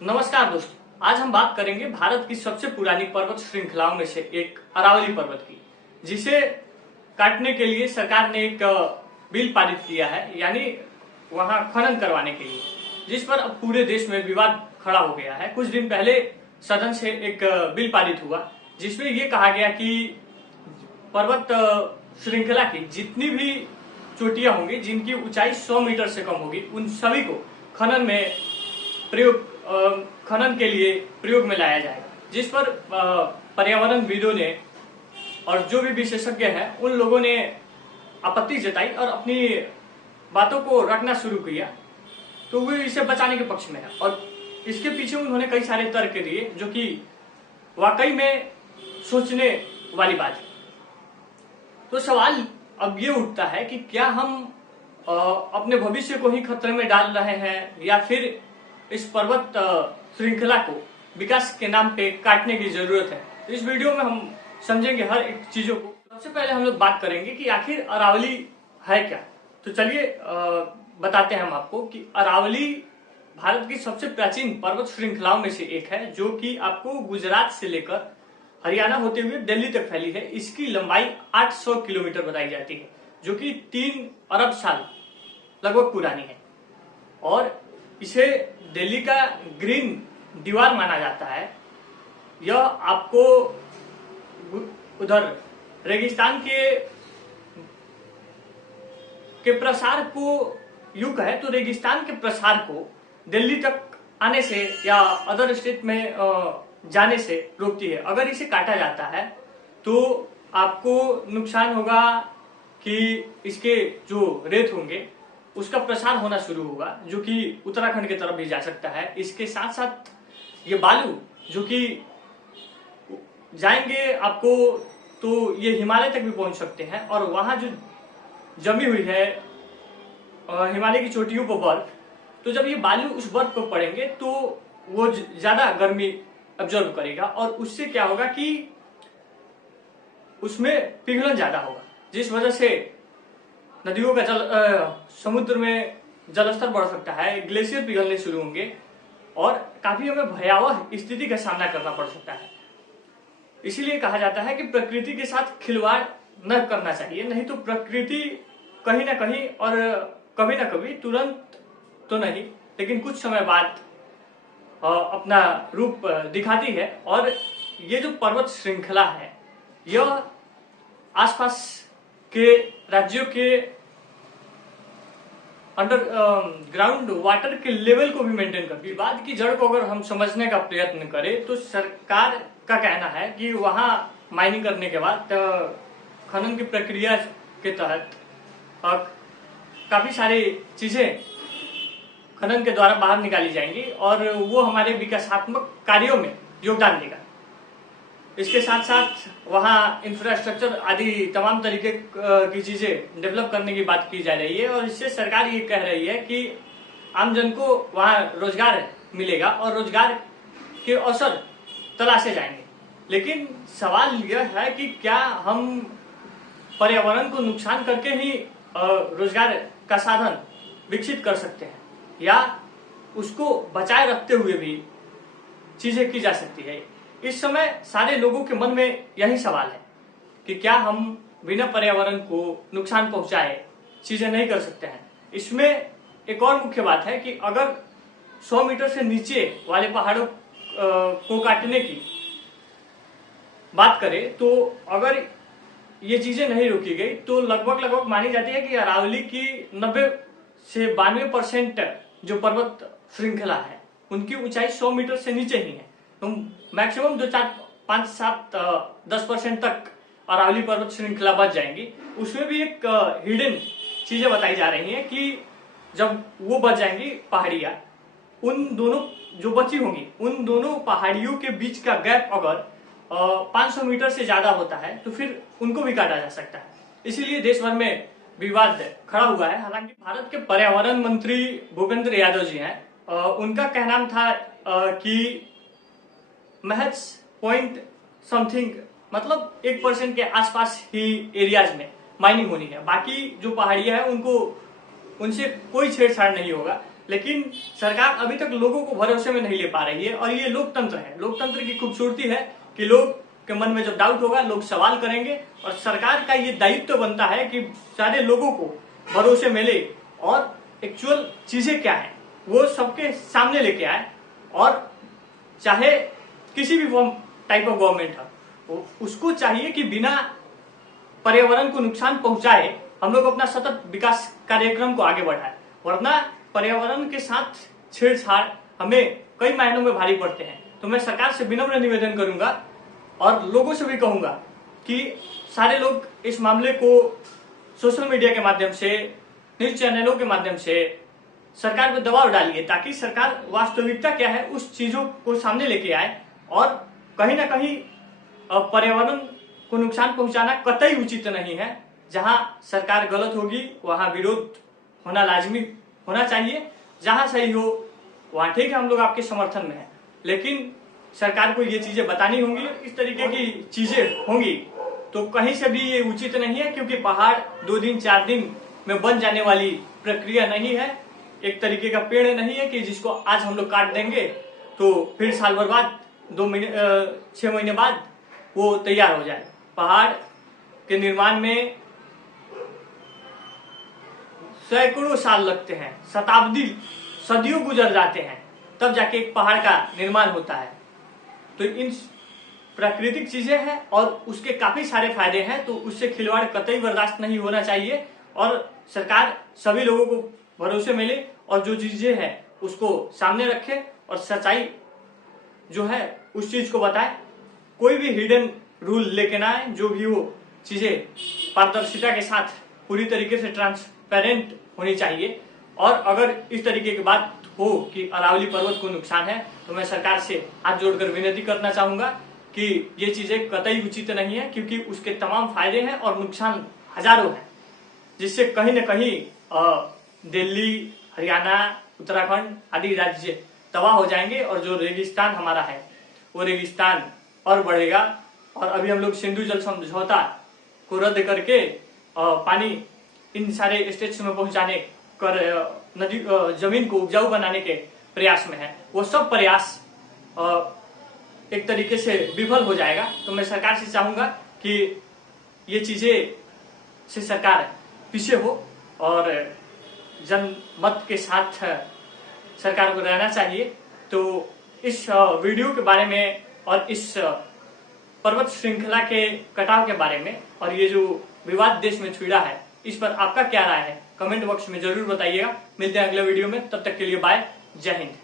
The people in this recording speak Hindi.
नमस्कार दोस्तों, आज हम बात करेंगे भारत की सबसे पुरानी पर्वत श्रृंखलाओं में से एक अरावली पर्वत की, जिसे काटने के लिए सरकार ने एक बिल पारित किया है, यानी वहां खनन करवाने के लिए, जिस पर अब पूरे देश में विवाद खड़ा हो गया है। कुछ दिन पहले सदन से एक बिल पारित हुआ जिसमें यह कहा गया कि पर्वत श्रृंखला की जितनी भी चोटियां होंगी जिनकी ऊंचाई 100 मीटर से कम होगी, उन सभी को खनन के लिए प्रयोग में लाया जाएगा। जिस पर पर्यावरणविदों ने और जो भी विशेषज्ञ हैं उन लोगों ने आपत्ति जताई और अपनी बातों को रखना शुरू किया, तो वे इसे बचाने के पक्ष में है और इसके पीछे उन्होंने कई सारे तर्क दिए जो कि वाकई में सोचने वाली बात है। तो सवाल अब ये उठता है कि क्या हम अपने भविष्य को ही खतरे में डाल रहे हैं या फिर इस पर्वत श्रृंखला को विकास के नाम पे काटने की जरूरत है। तो इस वीडियो में हम समझेंगे हर एक चीजों को। सबसे पहले हम लोग बात करेंगे कि आखिर अरावली है क्या। तो चलिए बताते हैं हम आपको कि अरावली भारत की सबसे प्राचीन पर्वत श्रृंखलाओं में से एक है, जो कि आपको गुजरात से लेकर हरियाणा होते हुए दिल्ली तक फैली है। इसकी लंबाई 800 किलोमीटर बताई जाती है, जो कि 3 अरब साल लगभग पुरानी है और इसे दिल्ली का ग्रीन दीवार माना जाता है। यह आपको उधर रेगिस्तान के प्रसार को यूं कहे तो रेगिस्तान के प्रसार को दिल्ली तक आने से या अदर स्टेट में जाने से रोकती है। अगर इसे काटा जाता है तो आपको नुकसान होगा कि इसके जो रेत होंगे उसका प्रसार होना शुरू होगा, जो कि उत्तराखंड की तरफ भी जा सकता है। इसके साथ साथ ये बालू जो कि जाएंगे आपको तो ये हिमालय तक भी पहुंच सकते हैं और वहां जो जमी हुई है हिमालय की चोटियों पर बर्फ, तो जब ये बालू उस बर्फ पर पड़ेंगे तो वो ज्यादा गर्मी अब्जॉर्व करेगा और उससे क्या होगा कि उसमें पिघलन ज्यादा होगा, जिस वजह से नदियों का समुद्र में जलस्तर बढ़ सकता है, ग्लेशियर पिघलने शुरू होंगे और काफी हमें भयावह स्थिति का सामना करना पड़ सकता है। इसीलिए कहा जाता है कि प्रकृति के साथ खिलवाड़ न करना चाहिए, नहीं तो प्रकृति कहीं ना कहीं और कभी ना कभी, तुरंत तो नहीं लेकिन कुछ समय बाद अपना रूप दिखाती है। और ये जो पर्वत श्रृंखला है यह आसपास के राज्यों के अंडर ग्राउंड वाटर के लेवल को भी मेंटेन करती है। बात की जड़ को अगर हम समझने का प्रयत्न करें तो सरकार का कहना है कि वहां माइनिंग करने के बाद खनन की प्रक्रिया के तहत काफी सारी चीजें खनन के द्वारा बाहर निकाली जाएंगी और वो हमारे विकासात्मक कार्यों में योगदान देगा। इसके साथ साथ वहाँ इंफ्रास्ट्रक्चर आदि तमाम तरीके की चीजें डेवलप करने की बात की जा रही है और इससे सरकार ये कह रही है कि आमजन को वहाँ रोजगार मिलेगा और रोजगार के अवसर तलाशे जाएंगे। लेकिन सवाल यह है कि क्या हम पर्यावरण को नुकसान करके ही रोजगार का साधन विकसित कर सकते हैं या उसको बचाए रखते हुए भी चीजें की जा सकती है। इस समय सारे लोगों के मन में यही सवाल है कि क्या हम बिना पर्यावरण को नुकसान पहुंचाए चीजें नहीं कर सकते हैं। इसमें एक और मुख्य बात है कि अगर 100 मीटर से नीचे वाले पहाड़ों को काटने की बात करें तो अगर ये चीजें नहीं रोकी गई तो लगभग मानी जाती है कि अरावली की 90 से 92% जो पर्वत श्रृंखला है उनकी ऊंचाई 100 मीटर से नीचे ही है। तो मैक्सिमम जो 4, 5, 7, 10% तक अरावली पर्वत श्रृंखला बच जाएंगी। उसमें भी एक हिडन चीजें बताई जा रही हैं कि जब वो बच जाएंगी पहाड़ियां, उन दोनों जो बची होंगी उन दोनों पहाड़ियों के बीच का गैप अगर 500 मीटर से ज्यादा होता है तो फिर उनको भी काटा जा सकता है। इसीलिए देश भर में विवाद खड़ा हुआ है। हालांकि भारत के पर्यावरण मंत्री भूपेंद्र यादव जी हैं, उनका कहना था कि महज पॉइंट समथिंग मतलब 1% के आसपास ही एरियाज में माइनिंग होनी है, बाकी जो पहाड़ियां हैं उनको उनसे कोई छेड़छाड़ नहीं होगा। लेकिन सरकार अभी तक लोगों को भरोसे में नहीं ले पा रही है। और ये लोकतंत्र है, लोकतंत्र की खूबसूरती है कि लोग के मन में जब डाउट होगा लोग सवाल करेंगे और सरकार का ये दायित्व बनता है कि सारे लोगों को भरोसे में ले और एक्चुअल चीजें क्या है वो सबके सामने लेके आए। और चाहे किसी भी फॉर्म टाइप ऑफ गवर्नमेंट हो, उसको चाहिए कि बिना पर्यावरण को नुकसान पहुंचाए हम लोग अपना सतत विकास कार्यक्रम को आगे बढ़ाए, वरना पर्यावरण के साथ छेड़छाड़ हमें कई मायनों में भारी पड़ते हैं। तो मैं सरकार से विनम्र निवेदन करूंगा और लोगों से भी कहूंगा कि सारे लोग इस मामले को सोशल मीडिया के माध्यम से, न्यूज चैनलों के माध्यम से सरकार पर दबाव डालिए, ताकि सरकार वास्तविकता क्या है उस चीजों को सामने लेके आए। और कहीं ना कहीं पर्यावरण को नुकसान पहुंचाना कतई उचित नहीं है। जहां सरकार गलत होगी वहां विरोध होना लाजमी होना चाहिए, जहां सही हो वहां ठीक है, हम लोग आपके समर्थन में है। लेकिन सरकार को ये चीजें बतानी होंगी, इस तरीके की चीजें होंगी तो कहीं से भी ये उचित नहीं है, क्योंकि पहाड़ 2 दिन 4 दिन में बन जाने वाली प्रक्रिया नहीं है। एक तरीके का पेड़ नहीं है कि जिसको आज हम लोग काट देंगे तो फिर साल भर बाद 6 महीने बाद वो तैयार हो जाए। पहाड़ के निर्माण में सैकड़ों साल लगते हैं, शताब्दी सदियों गुजर जाते हैं, तब जाके एक पहाड़ का निर्माण होता है। तो इन प्राकृतिक चीजें हैं और उसके काफी सारे फायदे हैं, तो उससे खिलवाड़ कतई बर्दाश्त नहीं होना चाहिए। और सरकार सभी लोगों को भरोसे में ले और जो चीजें हैं उसको सामने रखे और सच्चाई जो है उस चीज को बताए। कोई भी हिडन रूल लेके ना आए, जो भी वो चीजें पारदर्शिता के साथ पूरी तरीके से ट्रांसपेरेंट होनी चाहिए। और अगर इस तरीके की बात हो कि अरावली पर्वत को नुकसान है तो मैं सरकार से हाथ जोड़कर विनती करना चाहूंगा कि ये चीजें कतई उचित नहीं है, क्योंकि उसके तमाम फायदे हैं और नुकसान हजारों हैं, जिससे कहीं न कहीं दिल्ली, हरियाणा, उत्तराखंड आदि राज्य तबाह हो जाएंगे और जो रेगिस्तान हमारा है वो रेगिस्तान और बढ़ेगा। और अभी हम लोग सिंधु जल समझौता को रद्द करके पानी इन सारे स्टेट्स में पहुंचाने कर नदी जमीन को उपजाऊ बनाने के प्रयास में है, वो सब प्रयास एक तरीके से विफल हो जाएगा। तो मैं सरकार से चाहूंगा कि ये चीजें से सरकार पीछे हो और जनमत के साथ सरकार को रहना चाहिए। तो इस वीडियो के बारे में और इस पर्वत श्रृंखला के कटाव के बारे में और ये जो विवाद देश में छिड़ा है, इस पर आपका क्या राय है कमेंट बॉक्स में जरूर बताइएगा। मिलते हैं अगले वीडियो में, तब तक के लिए बाय, जय हिंद।